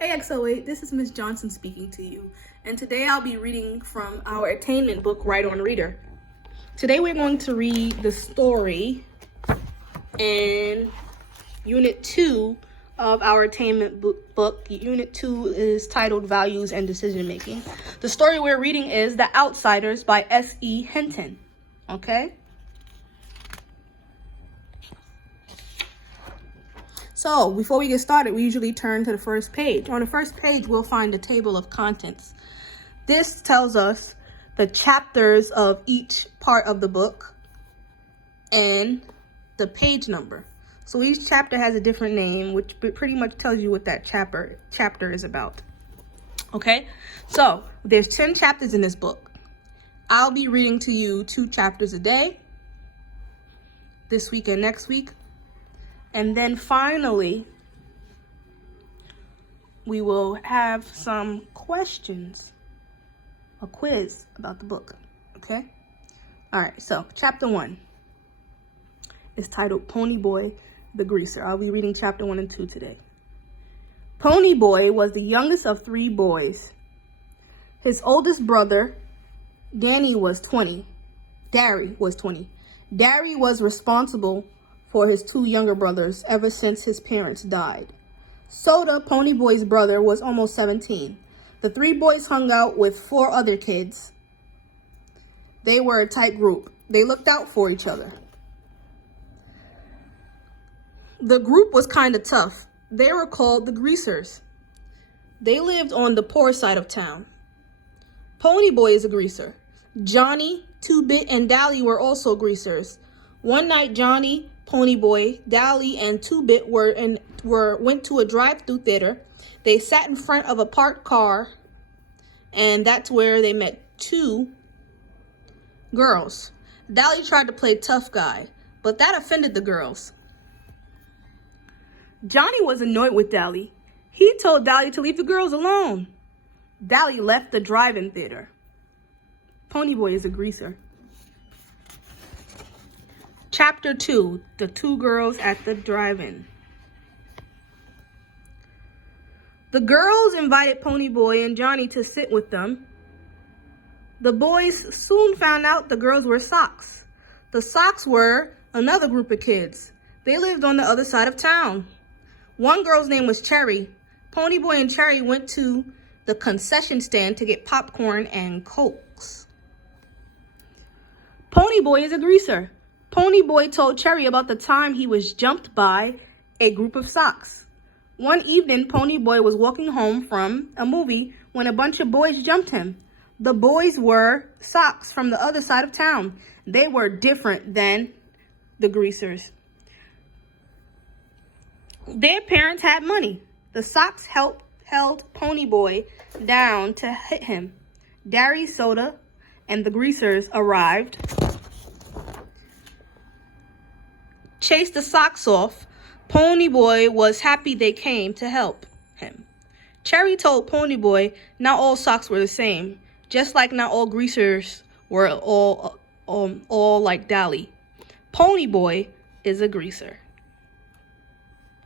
Hey XO8, this is Miss Johnson speaking to you, and today I'll be reading from our attainment book, Write on Reader. Today we're going to read the story in Unit 2 of our attainment book. Unit 2 is titled Values and Decision Making. The story we're reading is The Outsiders by S.E. Hinton. Okay? So, before we get started, we usually turn to the first page. On the first page, we'll find a table of contents. This tells us the chapters of each part of the book and the page number. So each chapter has a different name, which pretty much tells you what that chapter is about. Okay? So, there's 10 chapters in this book. I'll be reading to you 2 chapters a day, this week and next week. And then finally, we will have some questions, a quiz about the book, okay? All right, so chapter 1 is titled Pony Boy the Greaser. I'll be reading chapter 1 and 2 today. Pony Boy was the youngest of 3 boys. His oldest brother, Dari was 20. Dari was responsible for his 2 younger brothers ever since his parents died. Soda, Pony Boy's brother, was almost 17. The 3 boys hung out with 4 other kids. They were a tight group. They looked out for each other. The group was kind of tough. They were called the Greasers. They lived on the poor side of town. Pony Boy is a greaser. Johnny, 2-Bit, and Dally were also greasers. One night, Johnny, Pony Boy, Dally, and 2-Bit went to a drive-through theater. They sat in front of a parked car, and that's where they met 2 girls. Dally tried to play tough guy, but that offended the girls. Johnny was annoyed with Dally. He told Dally to leave the girls alone. Dally left the drive-in theater. Pony Boy is a greaser. Chapter 2, The 2 Girls at the Drive-In. The girls invited Pony Boy and Johnny to sit with them. The boys soon found out the girls were Socks. The Socks were another group of kids. They lived on the other side of town. One girl's name was Cherry. Pony Boy and Cherry went to the concession stand to get popcorn and Cokes. Pony Boy is a greaser. Pony Boy told Cherry about the time he was jumped by a group of Socks. One evening, Pony Boy was walking home from a movie when a bunch of boys jumped him. The boys were Socks from the other side of town. They were different than the Greasers. Their parents had money. The Socks held Pony Boy down to hit him. Dari, Soda, and the Greasers arrived, chased the Socks off. Pony Boy was happy they came to help him. Cherry told Pony Boy not all Socks were the same, just like not all Greasers were all like Dally. Pony Boy is a greaser.